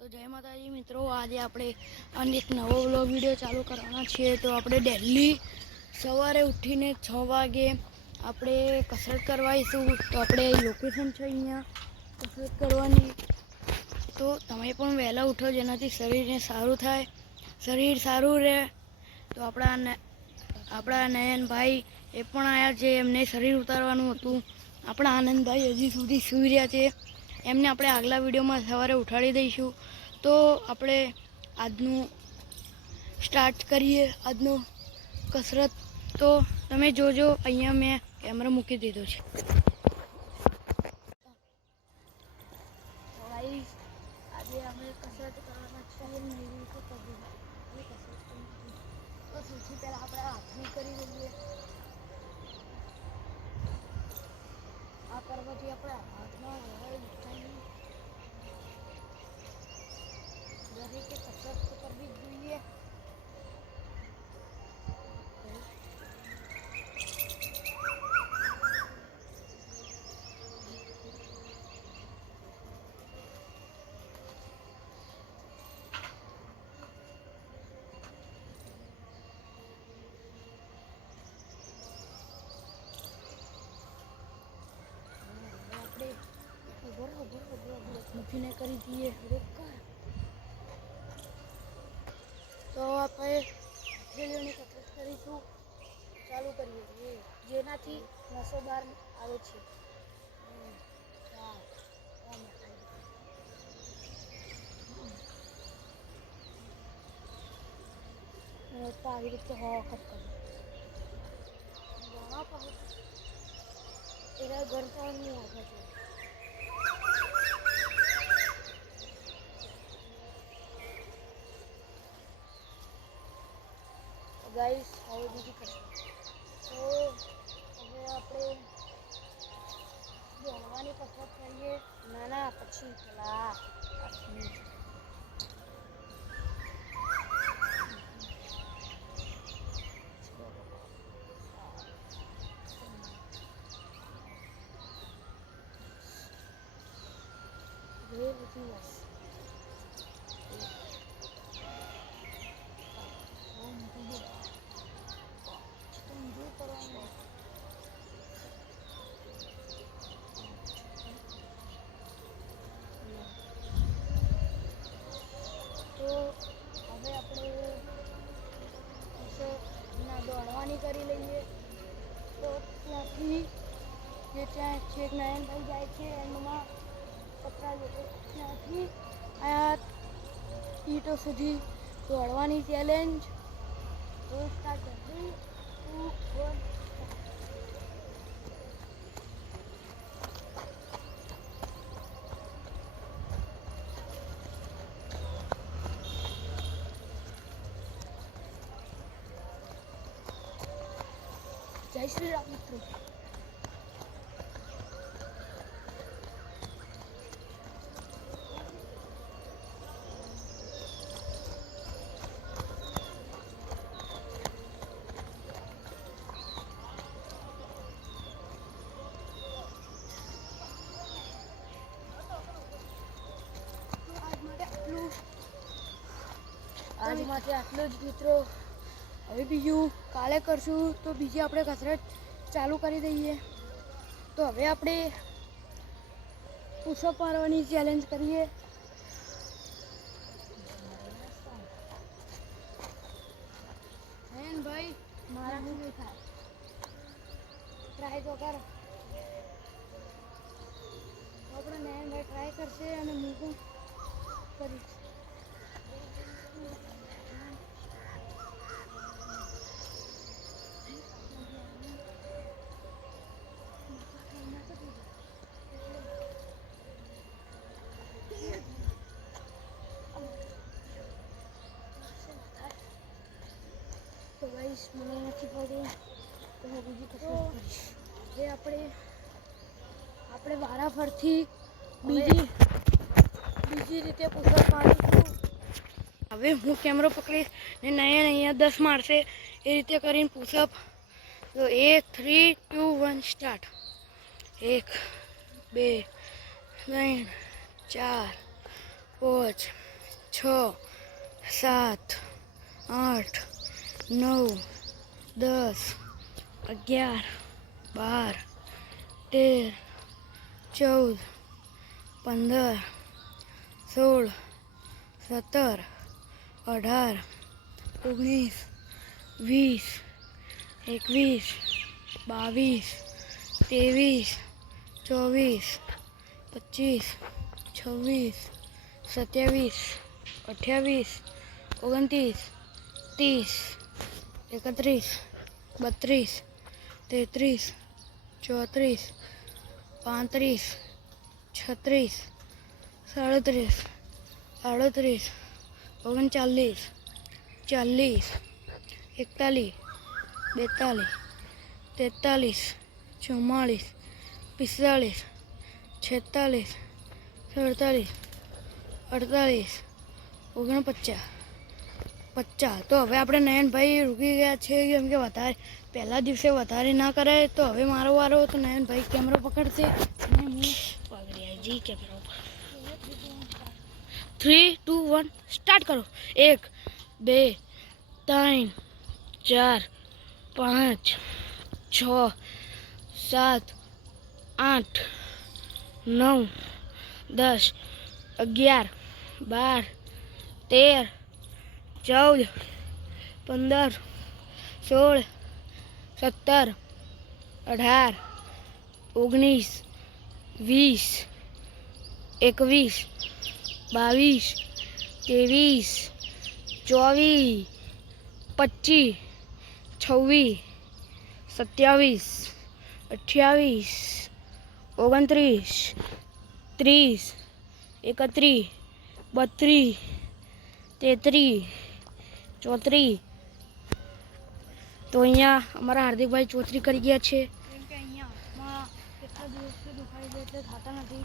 તો જય માતાજી મિત્રો, આજે આપણે એક નવો વ્લોગ વિડીયો ચાલુ કરવાના છીએ। તો આપણે ડેલી સવારે ઉઠીને 6 વાગે આપણે કસરત કરવા આવીશું। તો આપણે લોકેશન છે અહીંયા કસરત કરવાની। તો તમે પણ વહેલા ઉઠો, જેનાથી શરીરને સારું થાય, શરીર સારું રહે। તો આપણા નયનભાઈ એ પણ આવ્યા છે, એમને શરીર ઉતારવાનું હતું। આપણા આનંદભાઈ હજી સુધી સૂઈ રહ્યા છે, એમને આપણે આગલા વિડીયોમાં સવારે ઉઠાડી દઈશું। તો આપણે આજનું સ્ટાર્ટ કરીએ, આજનું કસરત। તો તમે જોજો, અહીંયા મેં કેમેરો મૂકી દીધો છે। આજે અમે કસરત કરવાના છીએ, એવી રીતે કરવી એ કસરત કરવી। તો સૌથી પહેલાં આપણે હાથની કરી દઈએ। આ કરવાથી આપણા હાથમાં દરેકે કસરત કરવી જ જોઈએ। મૂકીને કરી દઈએ। તો આપણે થેલીઓની કસરત કરીશું, ચાલુ કરીએ, જેનાથી નસો બહાર આવે છે। આવી રીતે વખત કરીએ, એના ગરતા નહીં આવતા છે। ગાઈસ, હવે બીજી કસરત। તો હવે આપણે દોડવાની કસરત કરીએ। ના પછી પેલા દોડવાની કરી લઈએ। તો ત્યાંથી જે ત્યાં છેક નયનભાઈ જાય છે એન્ડમાં કપડા લોકો, ત્યાંથી આ ઈંટો સુધી દોડવાની ચેલેન્જ। તો સ્ટાર્ટ કરી 3, 2, 1। જય શ્રી રામ મિત્રો। આજ માટે આટલું જ મિત્રો। હવે બીજું કાલે કરશું। તો બીજી આપણે કસરત ચાલુ કરી દઈએ। તો હવે આપણે પુશઅપ મારવાની ચેલેન્જ કરીએ। ભાઈ મારાથી નહીં થાય, ટ્રાય તો કર। આપણે નયનભાઈ ટ્રાય કરશે અને હું પણ કરીશ। તો ગાઈસ, મને નથી પડતું, તો હું બીજી કસરત કરીશ। એ આપણે વારાફરથી બીજી રીતે પુશઅપ મારીશું। હવે હું કેમેરો પકડીશ ને નયન અહીંયા 10 મારશે, એ રીતે કરીને પુશઅપ। તો 1, 3, 2, 1 સ્ટાર્ટ। 1, 2, 3, 4, 5, 6 7 8 9 10 11 12 13 14 15 16 17 18 19 20 21 22 23 24 25 26 27 28 29 30 31 32 33 34 35 36 37 38 39 40 41 42 43 44 45 46 47 48 49 50. તો હવે આપણે નયનભાઈ રૂકી ગયા છે કેમ કે વધારે પહેલા દિવસે વધારે ના કરાય. તો હવે મારો વારો. તો નયનભાઈ કેમેરો પકડશે અને હું પકડી જી કેમેરો 3 2 1 સ્ટાર્ટ કરો. 1 2 3 4 5 6 7 8 9 10 11 12 13 14 15 16 17 18 19 20 21 22 23 24 25 26 27 28 29 30 31 32 33 34. તો અહીંયા અમારા હાર્દિકભાઈ ચોતરી કરી ગયા છે કેમ કે અહીંયા કેટલા દિવસથી દુખાઈ જાય એટલે થતા નથી.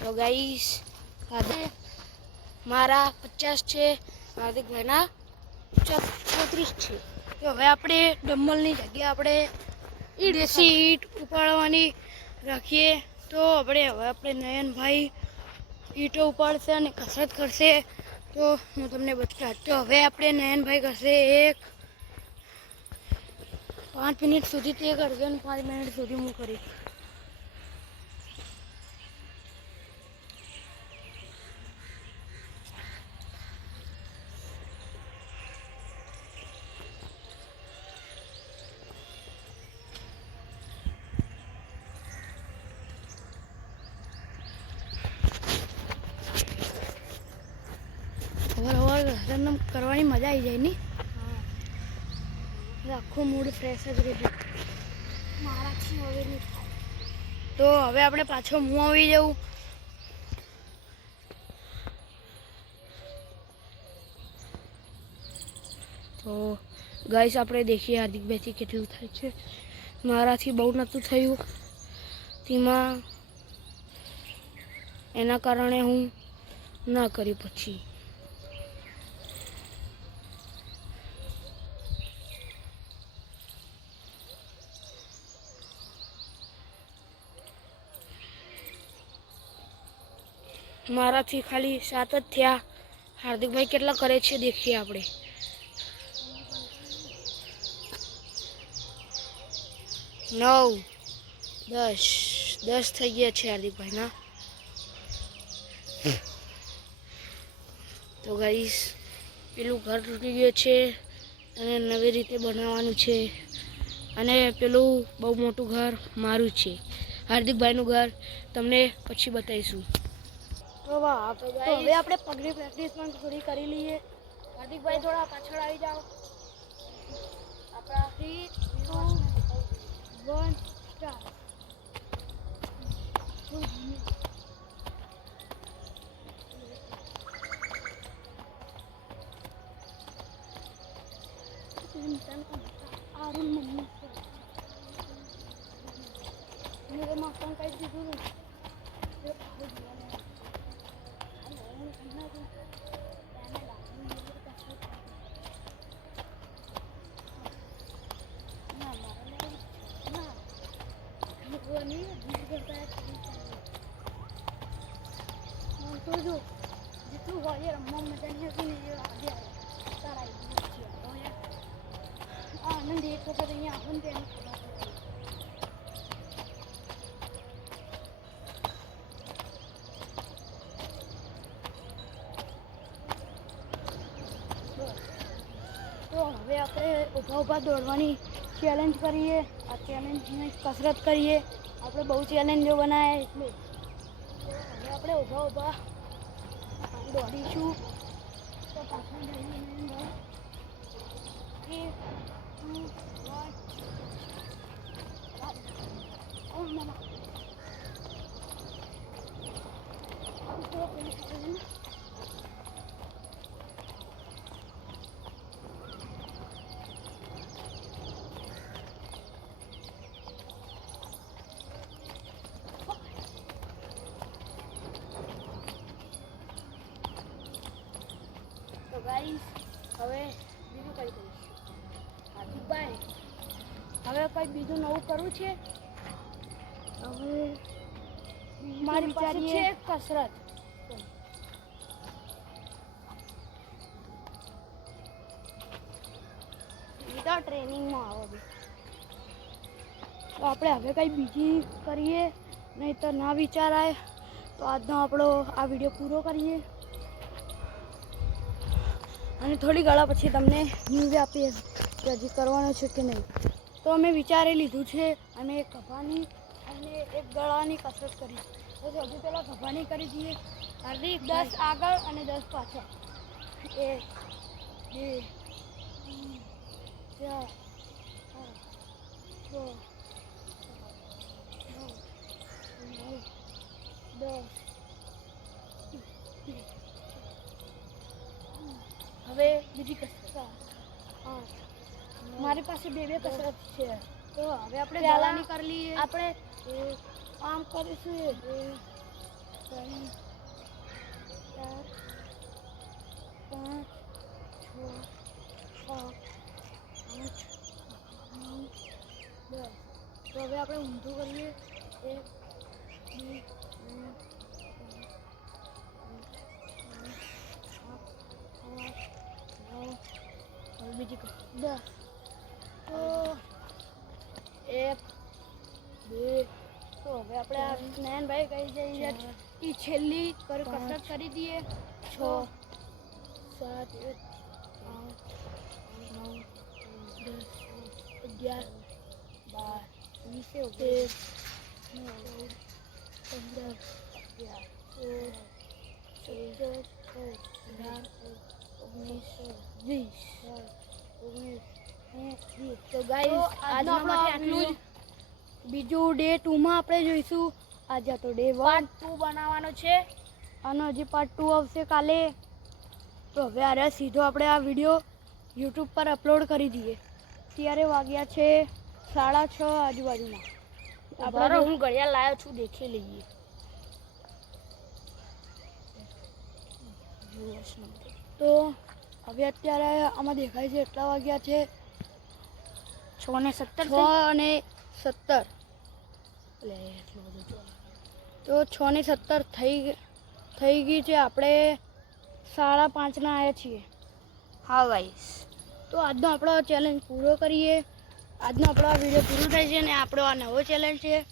તો ગાઈસ મારા 50 છે, હાર્દિકભાઈના 34 છે. તો હવે આપણે ડમ્બલની જગ્યાએ આપણે દેશી ઈંટ ઉપાડવાની રાખીએ. તો હવે નયનભાઈ ઈંટો ઉપાડશે અને કસરત કરશે. તો હું તમને બતાવીશ. તો હવે આપણે નયનભાઈ કરશે 5 મિનિટ સુધી તે કરશે અને 5 મિનિટ સુધી હું કરીશ. હવે કરવાની મજા આવી જાય નહીં. આખું મૂડ ફ્રેશ જ રહે મારાથી હવે નહીં થાય. તો હવે આપણે પાછો હું આવી જવું. તો ગાઈસ આપણે દેખીએ હાર્દિકભાઈથી કેટલું થાય છે. મારાથી બહુ નહોતું થયું તેમાં એના કારણે હું ના કરી. પછી મારાથી ખાલી 7 જ થયા. હાર્દિકભાઈ કેટલા કરે છે દેખીએ આપણે. 9 10 થઈ ગયા છે હાર્દિકભાઈના. તો ગાઈસ પેલું ઘર તૂટી ગયું છે અને નવી રીતે બનાવવાનું છે. અને પેલું બહુ મોટું ઘર મારું છે, હાર્દિકભાઈનું ઘર તમને પછી બતાવીશું. તો હવે આપણે પગની પ્રેક્ટિસ પણ થોડી કરી લઈએ. હાર્દિકભાઈ થોડા પાછળ આવી જાઓ. આપણા 3 2 1 સ્ટાર્ટ. मेरे मास्टर का इसी दूर तो जो जितू हो ये ગામમાં મજા નહીં હતી ને એ આજે તારા આવી આનંદ એક વખત અહીંયા આવો ને તો એની ખબર તો હવે આપણે ઊભા ઊભા દોડવાની ચેલેન્જ કરીએ આ ચેલેન્જની કસરત કરીએ આપણે બહુ ચેલેન્જો બનાવ્યા એટલે હવે આપણે ઊભા ઊભા દોડીશું તો પાછળ જઈને 3, 2, 1 ઓ મામા તો ગાઈસ હવે બીજું કઈ કરીશ હાર્દિકભાઈ હવે કઈ બીજું નવું કરવું છે હવે મારી પાસે છે કસરત સીધા ટ્રેનિંગમાં આવો તો આપણે હવે કઈ બીજી કરીએ નહીં તો ના વિચાર આવે તો આજનો આપણો આ વિડીયો પૂરો કરીએ અને થોડી ગાળા પછી તમને ન્યૂઝ આપીએ કે હજી કરવાનો છે કે નહીં તો અમે વિચારી લીધું છે અને એક ખભાની અને એક ગળાની કસરત કરી તો સૌથી પહેલાં ખભાની કરી દઈએ હાર્દિક 10 આગળ અને 10 પાછળ 1 2 3 4 5 6 7 8 9 10 હવે બીજી કસરત મારી પાસે બે કસરત છે તો હવે આપણે ગળાની કરી લઈએ આપણે આમ કરીશું 2 3 4 5 6 7 8 9 10 તો હવે આપણે ઊંધું કરીએ 1 2 3 બીજી 10 તો 1 2 તો હવે આપણે આ નયનભાઈ કહી જઈએ એ છેલ્લી કસરત કરી દઈએ 6 7 8 9 10 11 12 તો ગાઈસ આજના માટે આટલું જ બીજું ડે 2 માં આપણે જોઈશું આજે તો ડે 1 પાર્ટ 2 બનાવવાનો છે અને હજી પાર્ટ 2 આવશે કાલે તો હવે આરે સીધો આપણે આ વિડીયો YouTube પર અપલોડ કરી દઈએ ત્યારે વાગ્યા છે 6:30 આજુબાજુમાં આપણે હું ઘડિયાળ લાવ્યો છું દેખી લઈએ તો હવે અત્યારે આમાં દેખાય છે એટલા વાગ્યા છે 6:17 તો 6:17 થઈ ગઈ છે આપણે 5:30 ના આવ્યા છીએ હા ગાઈસ તો આજનો આપણો ચેલેન્જ પૂરો કરીએ આજનો આપણો વિડીયો પૂરો થાય છે અને આપણો આ નવો ચેલેન્જ છે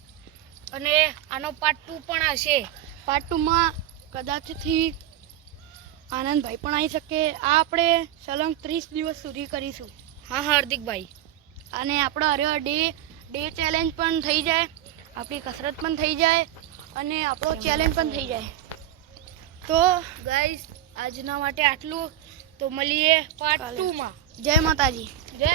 અને આનો પાર્ટ 2 પણ હશે પાર્ટ 2 માં કદાચથી આનંદભાઈ પણ આવી શકે આ આપણે સલંગ 30 દિવસ સુધી કરીશું હા હાર્દિકભાઈ અને આપણો અરે ડે ચેલેન્જ પણ થઈ જાય આપણી કસરત પણ થઈ જાય અને આપણો ચેલેન્જ પણ થઈ જાય તો ગાઈસ આજના માટે આટલું તો મળીએ પાર્ટ 2 માં જય માતાજી જય